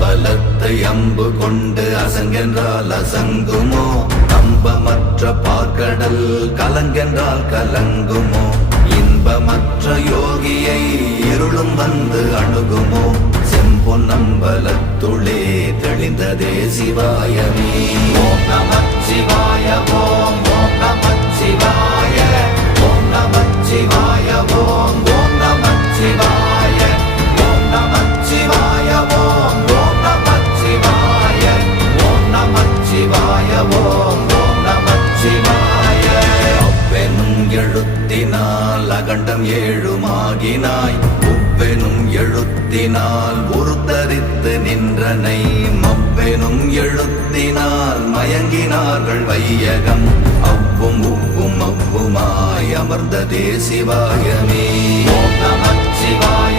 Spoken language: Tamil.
அம்பலத்தை அம்பு கொண்டு அசங்கென்றால் அசங்குமோ? நம்பமற்ற பார்க்கடல் கலங்கென்றால் கலங்குமோ? இன்பமற்ற யோகியை இருளும் வந்து அணுகுமோ? செம்பொன்னம்பலத்துளே தெளிந்ததே சிவாயமே. ஓம் நமச்சிவாய ஓம் ஓம் நமச்சிவாய ஓம் நமச்சிவாய ஓம் ஓம் நமச்சிவாய ஓம் நமச்சிவாய ஓம் ஓம் நமச்சிவாய ஓம் நமச்சிவாய ஓம் ஓம் நமச்சிவாய. அவ்வெனும் எழுத்தினால் அகண்டம் ஏழுமாகினாய், உவ்வெனும் எழுத்தினால் உருத்தரித்து நின்றனை, மவ்வெனும் எழுத்தினால் மயங்கினார்கள் வையகம். அவ்வும் உவ்வும் அவ்வுமாய் அமர்ந்ததே சிவாயமே. ஓம் நமச்சிவாய.